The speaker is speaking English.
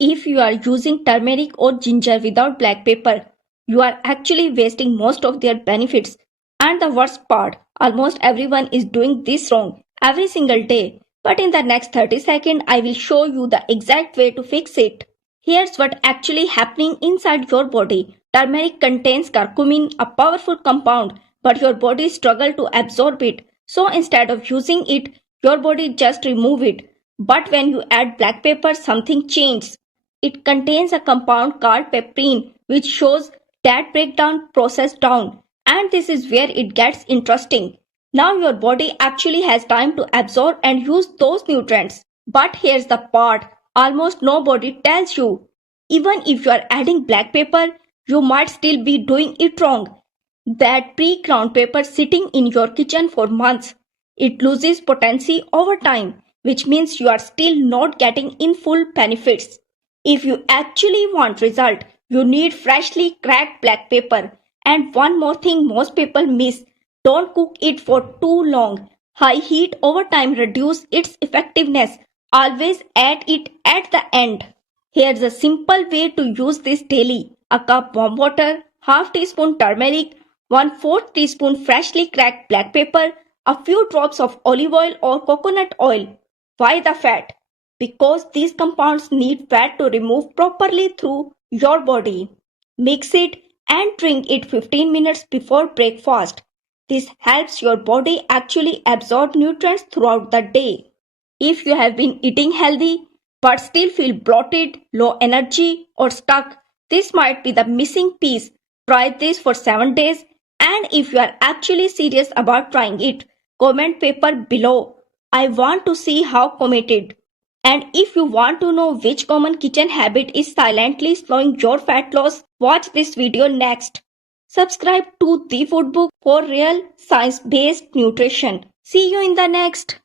If you are using turmeric or ginger without black pepper, you are actually wasting most of their benefits. And the worst part, almost everyone is doing this wrong every single day. But in the next 30 seconds, I will show you the exact way to fix it. Here's what actually happening inside your body. Turmeric contains curcumin, a powerful compound, but your body struggles to absorb it. So instead of using it, your body just remove it. But when you add black pepper, something changes. It contains a compound called piperine, which shows that breakdown process down. And this is where it gets interesting. Now your body actually has time to absorb and use those nutrients. But here's the part almost nobody tells you. Even if you are adding black pepper, you might still be doing it wrong. That pre-ground pepper sitting in your kitchen for months. It loses potency over time, which means you are still not getting in full benefits. If you actually want result, you need freshly cracked black pepper. And one more thing most people miss, don't cook it for too long. High heat over time reduces its effectiveness. Always add it at the end. Here's a simple way to use this daily. A cup warm water, half teaspoon turmeric, 1/4 teaspoon freshly cracked black pepper, a few drops of olive oil or coconut oil. Why the fat? Because these compounds need fat to remove properly through your body. Mix it and drink it 15 minutes before breakfast. This helps your body actually absorb nutrients throughout the day. If you have been eating healthy but still feel bloated, low energy, or stuck, this might be the missing piece. Try this for 7 days, and if you are actually serious about trying it, comment paper below. I want to see how committed. And if you want to know which common kitchen habit is silently slowing your fat loss, watch this video next. Subscribe to The Food Book for real science-based nutrition. See you in the next.